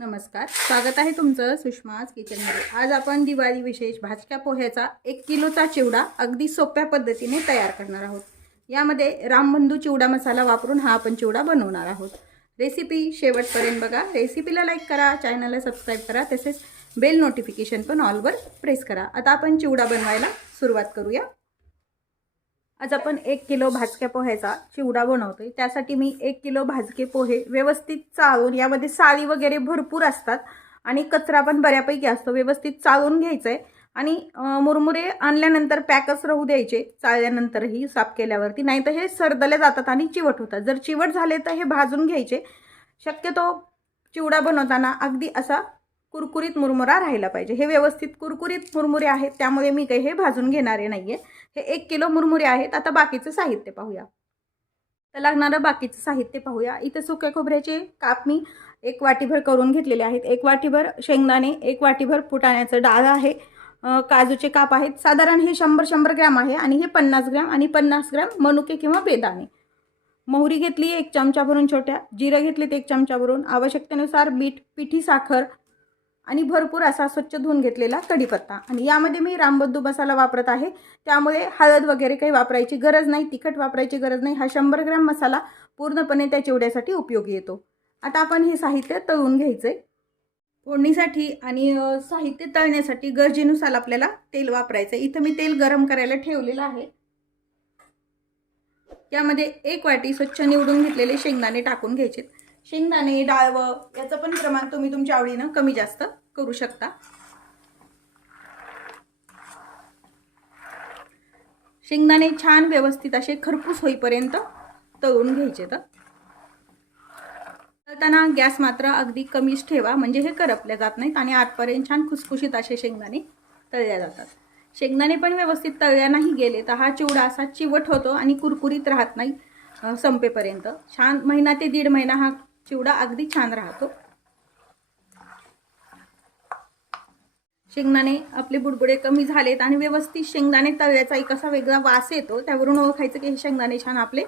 नमस्कार स्वागत आहे तुमचं सुषमाज किचनमध्ये. आज आपण दिवाळी विशेष भाजक्या पोह्याचा एक किलोचा चिवडा अगदी सोप्या पद्धतीने तयार करणार आहोत. यामध्ये रामबंधू चिवडा मसाला वापरून हा आपण चिवडा बनवणार आहोत. रेसिपी शेवटपर्यंत बघा. रेसिपीला लाईक करा चॅनलला सबस्क्राईब करा तसेच बेल नोटिफिकेशन पण ऑलवर प्रेस करा. आता आपण चिवडा बनवायला सुरुवात करूया. आज आपण एक किलो भाजक्या पोह्याचा चिवडा बनवतोय. त्यासाठी मी एक किलो भाजके पोहे व्यवस्थित चाळून यामध्ये साळी वगैरे भरपूर असतात आणि कचरा पण बऱ्यापैकी असतो. व्यवस्थित चाळून घ्यायचं आहे आणि मुरमुरे आणल्यानंतर पॅकच राहू द्यायचे. चाळल्यानंतरही साफ केल्यावरती. नाही तर हे सरदले जातात आणि चिवट होतात. जर चिवट झाले तर हे भाजून घ्यायचे. शक्यतो चिवडा बनवताना अगदी असा कुरकुरीत मुरमुरा राहिला पाहिजे. हे व्यवस्थित कुरकुरीत मुरमुरे आहेत त्यामुळे मी काही हे भाजून घेणारे नाही आहे हे एक किलो मुरमुरे आहेत आता बाकीचं साहित्य पाहूया. तर लागणारं बाकीचं साहित्य पाहूया. इथे सुक्या खोबऱ्याचे काप मी एक वाटीभर करून घेतलेले आहेत. एक वाटीभर शेंगदाणे एक वाटीभर फुटाण्याचं डाळ आहे. काजूचे काप आहेत. साधारण हे शंभर शंभर ग्रॅम आहे आणि हे पन्नास ग्रॅम आणि पन्नास ग्रॅम मनुके किंवा बेदाणे. मोहरी घेतली एक चमचा भरून छोट्या जिरं घेतलीत एक चमचा भरून आवश्यकतेनुसार बीट पिठी साखर आणि भरपूर असा स्वच्छ धुवून घेतलेला कढीपत्ता. आणि यामध्ये मी रामबद्दू मसाला वापरत आहे. त्यामुळे हळद वगैरे काही वापरायची गरज नाही तिखट वापरायची गरज नाही. हा शंभर ग्रॅम मसाला पूर्णपणे त्या चिवड्यासाठी उपयोगी येतो. आता आपण हे साहित्य तळून घ्यायचं आहे फोडणीसाठी आणि साहित्य तळण्यासाठी गरजेनुसार आपल्याला तेल वापरायचं आहे इथं मी तेल गरम करायला ठेवलेलं आहे. यामध्ये एक वाटी स्वच्छ निवडून घेतलेले शेंगदाणे टाकून घ्यायचे शेंगदाणे डाळवं याचं पण प्रमाण तुम्ही तुमच्या आवडीनं कमी जास्त करू शकता. शेंगदाणे छान व्यवस्थित असे खरपूस होईपर्यंत तळून घ्यायचे तर. तळताना गॅस मात्र अगदी कमीच ठेवा म्हणजे हे करपल्या जात नाहीत आणि आतपर्यंत छान खुसखुशीत असे शेंगदाणे तळल्या जातात. शेंगदाणे पण व्यवस्थित तळल्या नाही गेले तर हा चिवडा असा चिवट होतो आणि कुरकुरीत राहत नाही संपेपर्यंत. छान महिना ते दीड महिना हा चिवडा अगदी छान राहतो. शेंगदाणे आपले बुडबुडे कमी झालेत आणि व्यवस्थित शेंगदाणे तळल्याचा एक असा वेगळा वास येतो. त्यावरून ओळखायचं की हे शेंगदाणे छान आपले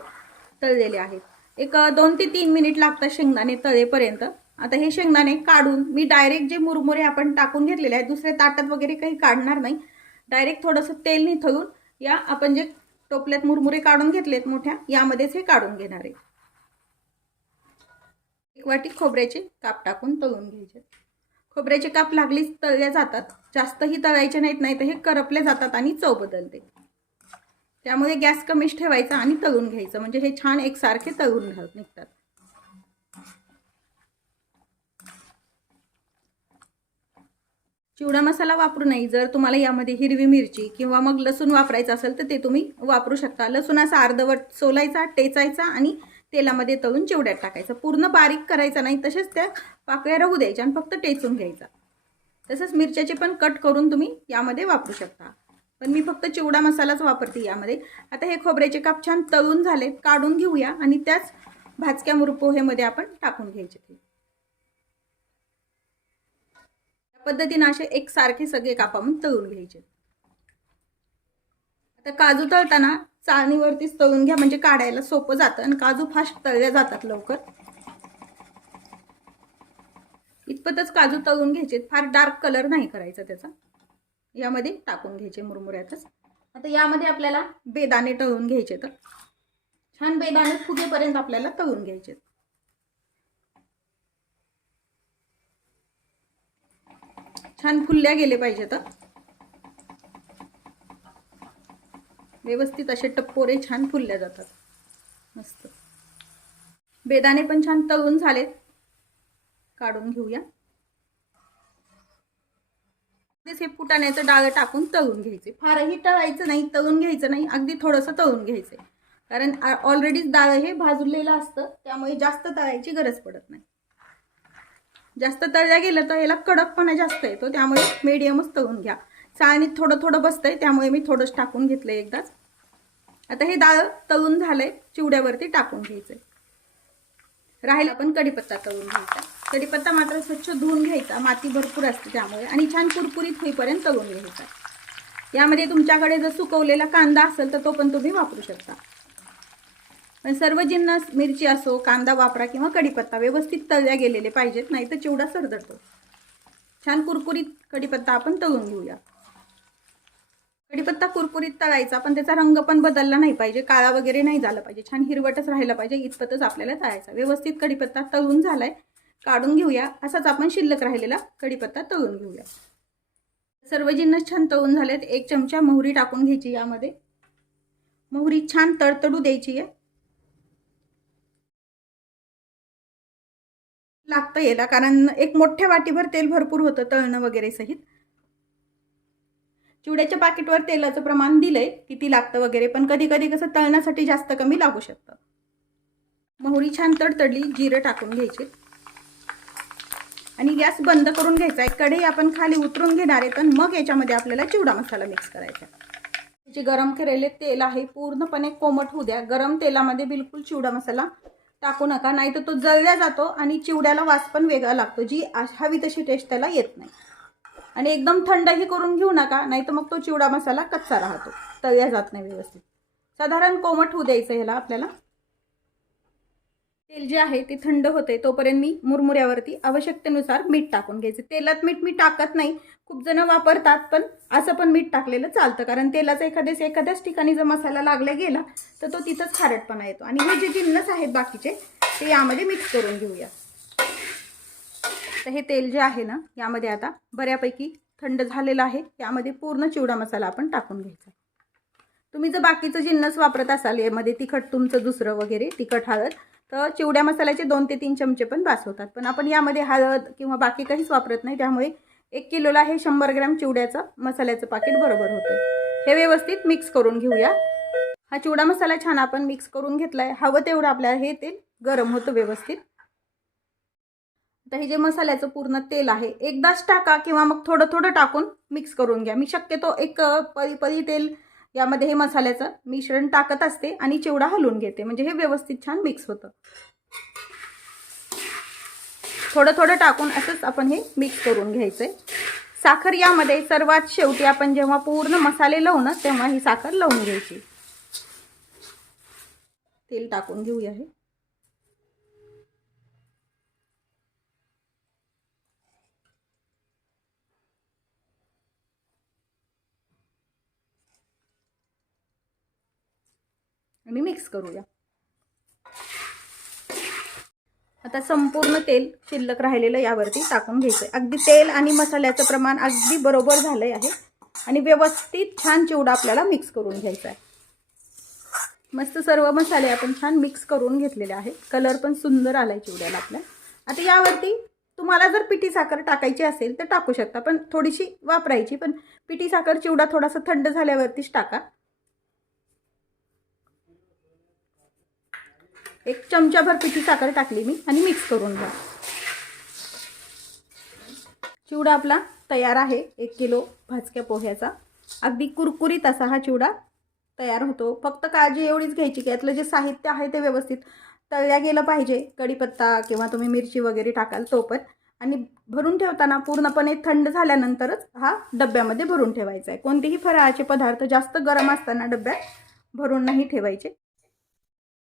तळलेले आहेत. एक दोन ते तीन मिनिट लागतात शेंगदाणे तळेपर्यंत. आता हे शेंगदाणे काढून मी डायरेक्ट जे मुरमुरे आपण टाकून घेतलेले आहेत दुसऱ्या ताटात वगैरे काही काढणार नाही. डायरेक्ट थोडंसं तेल निथळून या आपण जे टोपल्यात मुरमुरे काढून घेतलेत मोठ्या यामध्येच हे काढून घेणार आहे. एक वाटी खोबऱ्याचे काप टाकून तळून घ्यायचे. खोबऱ्याचे काप लागलीच तळल्या जातात. जास्तही तळायचे नाहीत नाही तर हे करपले जातात आणि चव बदलते. त्यामुळे गॅस कमीच ठेवायचा आणि तळून घ्यायचं. म्हणजे हे छान एकसारखे तळून घाल निघतात. चिवडा मसाला वापरू नये. जर तुम्हाला यामध्ये हिरवी मिरची किंवा मग लसूण वापरायचं असेल तर ते तुम्ही वापरू शकता. लसूण असा अर्धवट सोलायचा टेचायचा आणि तेलामध्ये तळून चिवड्यात टाकायचं. पूर्ण बारीक करायचा नाही तसेच त्या पाकळ्या राहू द्यायच्या आणि फक्त टेचून घ्यायचा. तसंच मिरच्याचे पण कट करून तुम्ही यामध्ये वापरू शकता. पण मी फक्त चिवडा मसालाच वापरते यामध्ये. आता हे खोबऱ्याचे काप छान तळून झाले काढून घेऊया आणि त्याच भाजक्या मुरपोहेमध्ये आपण टाकून घ्यायचे ते. या पद्धतीनं असे एकसारखे सगळे कापामून तळून घ्यायचे. आता काजू तळताना चाळणीवरतीच तळून घ्या म्हणजे काढायला सोपं जातं आणि काजू फास्ट तळल्या जातात लवकर. इतपतच काजू तळून घ्यायचे फार डार्क कलर नाही करायचा त्याचा. यामध्ये टाकून घ्यायचे मुरमुऱ्यातच. आता यामध्ये आपल्याला बेदाणे तळून घ्यायचे तर. छान बेदाणे फुगेपर्यंत आपल्याला तळून घ्यायचे. छान फुलल्या गेले पाहिजे तर. व्यवस्थित असे टप्पोरे छान फुलल्या जातात. मस्त. बेदाणे पण छान तळून झालेत. काढून घेऊया. तेच हे फुटाण्याचं डाळ टाकून तळून घ्यायचे. फारही तळायचं नाही तळून घ्यायचं नाही अगदी थोडंसं तळून घ्यायचं. कारण ऑलरेडीच डाळ हे भाजलेलं असतं त्यामुळे जास्त तळायची गरज पडत नाही. जास्त तळल्या गेलं तर याला कडकपणा जास्त येतो त्यामुळे मीडियमच तळून घ्या. चाळणीत थोडं थोडं बसतंय त्यामुळे मी थोडंच टाकून घेतलं एकदाच. आता हे डाळ तळून झालंय चिवड्यावरती टाकून घ्यायचंय. राहिला पण कढीपत्ता तळून घ्यायचा. कढीपत्ता मात्र स्वच्छ धुवून घ्यायचा माती भरपूर असते त्यामुळे आणि छान कुरकुरीत होईपर्यंत तळून घ्यायचा. यामध्ये तुमच्याकडे जर सुकवलेला कांदा असेल तर तो पण तुम्ही वापरू शकता. पण सर्व जिन्नस मिरची असो कांदा वापरा किंवा कढीपत्ता व्यवस्थित तळल्या गेलेले पाहिजेत नाही तर चिवडा सरदडतो. छान कुरकुरीत कढीपत्ता आपण तळून घेऊया. कढीपत्ता कुरकुरीत तळायचा पण त्याचा रंग पण बदलला नाही पाहिजे काळा वगैरे नाही झाला पाहिजे. छान हिरवटच राहिला पाहिजे इतपतच आपल्याला तळायचा. व्यवस्थित कढीपत्ता तळून झालाय काढून घेऊया. असाच आपण शिल्लक राहिलेला कढीपत्ता तळून घेऊया. सर्व जिन्नस छान तळून झालेत. एक चमचा मोहरी टाकून घ्यायची यामध्ये. मोहरी छान तडतडू द्यायची आहे. लागतं याला कारण एक मोठ्या वाटीभर तेल भरपूर होतं तळणं वगैरे सहित. चिवड्याच्या पाकिटवर तेलाचं प्रमाण दिलंय किती लागतं वगैरे पण कधी कधी कसं तळण्यासाठी जास्त कमी लागू शकतं. मोहरी छान तडतडली जिरं टाकून घ्यायचे. आणि गॅस बंद करून घ्यायचा आहे. कढई आपण खाली उतरून घेणार आहे तर मग याच्यामध्ये आपल्याला चिवडा मसाला मिक्स करायचा जे गरम केलेले तेल आहे पूर्णपणे कोमट होऊ द्या. गरम तेलामध्ये बिलकुल चिवडा मसाला टाकू नका नाही तर तो जळल्या जातो आणि चिवड्याला वास पण वेगळा लागतो. जी हवी तशी टेस्ट त्याला येत नाही. आणि एकदम थंडही करून घेऊ नका नाही तर मग तो चिवडा मसाला कच्चा राहतो. तळ्या जात नाही व्यवस्थित. साधारण कोमट होऊ द्यायचं ह्याला आपल्याला. तेल जे आहे ते थंड होते तोपर्यंत मी मुरमुऱ्यावरती आवश्यकतेनुसार मीठ टाकून घ्यायचं. तेलात मीठ मी टाकत नाही. खूप जण वापरतात पण असं पण मीठ टाकलेलं चालतं. कारण तेलाचा एखाद्याच एखाद्याच ठिकाणी जर मसाला लागला गेला तर तो तिथंच खारटपणा येतो. आणि हे जे जिन्नस आहेत बाकीचे ते यामध्ये मिक्स करून घेऊया. तर हे तेल जे आहे ना यामध्ये आता बऱ्यापैकी थंड झालेलं आहे. यामध्ये पूर्ण चिवडा मसाला आपण टाकून घ्यायचा तुम्ही जर बाकीचं जिन्नस वापरत असाल यामध्ये तिखट तुमचं दुसरं वगैरे तिखट हळद तर चिवड्या मसाल्याचे दोन ते तीन चमचे पण बास होतात पण आपण यामध्ये हळद किंवा बाकी काहीच वापरत नाही त्यामुळे एक किलोला हे शंभर ग्रॅम चिवड्याचं मसाल्याचं पाकिट बरोबर होतं हे व्यवस्थित मिक्स करून घेऊया. हा चिवडा मसाला छान आपण मिक्स करून घेतला आहे हवं तेवढं आपल्याला हे तेल गरम होतं व्यवस्थित. तर हे जे मसाल्याचं पूर्ण तेल आहे एकदाच टाका किंवा मग थोडं थोडं टाकून मिक्स करून घ्या. मी शक्यतो एक परी परी तेल यामध्ये हे मसाल्याचं मिश्रण टाकत असते आणि चिवडा हलवून घेते. म्हणजे हे व्यवस्थित छान मिक्स होतं. थोडं थोडं टाकून असंच आपण हे मिक्स करून घ्यायचं आहे साखर यामध्ये सर्वात शेवटी आपण जेव्हा पूर्ण मसाले लावू ना तेव्हा ही साखर लावून घ्यायची. तेल टाकून घेऊया हे. आणि मिक्स करूया. आता संपूर्ण तेल शिल्लक राहिलेलं यावरती टाकून घ्यायचं आहे अगदी तेल आणि मसाल्याचं प्रमाण अगदी बरोबर झालं आहे. आणि व्यवस्थित छान चिवडा आपल्याला मिक्स करून घ्यायचा आहे मस्त सर्व मसाले आपण छान मिक्स करून घेतलेले आहेत. कलर पण सुंदर आला आहे चिवड्याला आपल्या आता यावरती तुम्हाला जर पिठी साखर टाकायची असेल तर टाकू शकता पण थोडीशी वापरायची. पण पिठी साखर चिवडा थोडासा थंड झाल्यावरतीच टाका. एक चमच्याभर पिठी साखर टाकली मी आणि मिक्स करून घ्या. चिवडा आपला तयार आहे. एक किलो भाजक्या पोह्याचा. अगदी कुरकुरीत असा हा चिवडा तयार होतो. फक्त काळजी एवढीच घ्यायची की यातलं जे साहित्य आहे ते व्यवस्थित तळल्या गेलं पाहिजे. कढीपत्ता किंवा तुम्ही मिरची वगैरे टाकाल तो पण. आणि भरून ठेवताना पूर्णपणे थंड झाल्यानंतरच हा डब्यामध्ये भरून ठेवायचा आहे. कोणतेही फराळाचे पदार्थ जास्त गरम असताना डब्यात भरून नाही ठेवायचे.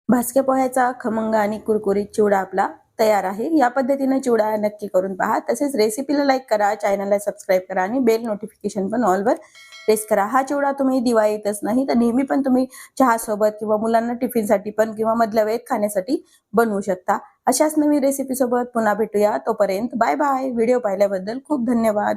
भाजक्या पोह्याचा खमंग आणि कुरकुरीत चिवडा आपला तयार आहे. या पद्धतीने चिवडा नक्की करून पहा. तसेच रेसिपीला लाईक करा चॅनलला सबस्क्राईब करा आणि बेल नोटिफिकेशन पण ऑलवर प्रेस करा. हा चिवडा तुम्ही दिवाळीतच नाही तर नेहमी पण तुम्ही चहासोबत किंवा मुलांना टिफिनसाठी पण किंवा मधल्या वेळेत खाण्यासाठी बनवू शकता. अशाच नवीन रेसिपीसोबत पुन्हा भेटूया. तोपर्यंत बाय बाय व्हिडिओ पाहिल्याबद्दल खूप धन्यवाद.